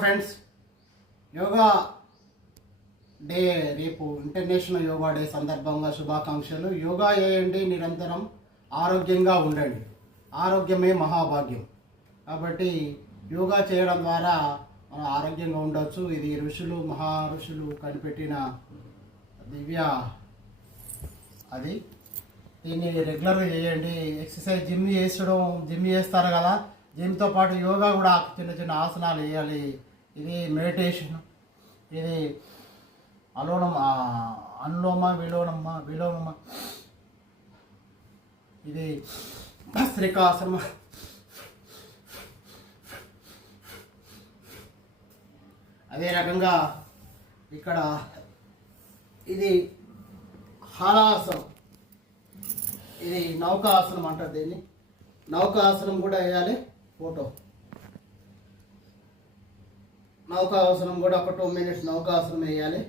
Friends, yoga day రేపు international yoga day సందర్భంగా శుభాకాంక్షలు. యోగా చేయండి, నిరంతరం ఆరోగ్యంగా ఉండండి. ఆరోగ్యమే మహాభాగ్యం. కాబట్టి యోగా చేయడం ద్వారా మనం ఆరోగ్యంగా ఉండవచ్చు. ఇది ఋషులు మహా ఋషులు కనిపెట్టిన దివ్య అది. దీన్ని రెగ్యులర్గా చేయండి. ఎక్సర్సైజ్ జిమ్ చేస్తారు కదా, జిమ్తో పాటు యోగా కూడా చిన్న చిన్న ఆసనాలు వేయాలి. ఇది మెడిటేషన్, ఇది అనులోమ విలోమ, ఇది భస్త్రికాసనం, అదే రకంగా ఇక్కడ ఇది హాలాసనం, ఇది నౌకాసనం అంటారు. దీన్ని నౌకాసనం కూడా వేయాలి. నౌకాసనం కూడా ఒక 2 minutes నౌకాసనం వేయాలి.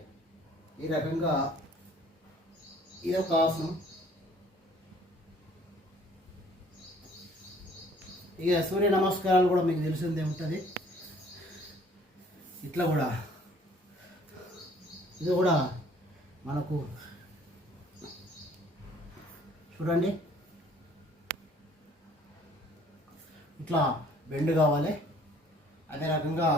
ఈ రకంగా ఇదొక ఆసనం. ఇక సూర్య నమస్కారాలు కూడా మీకు తెలిసిందే ఉంటుంది. ఇట్లా కూడా ఇది కూడా మనకు చూడండి, ఇట్లా బెండ్ కావాలి. అదే రకంగా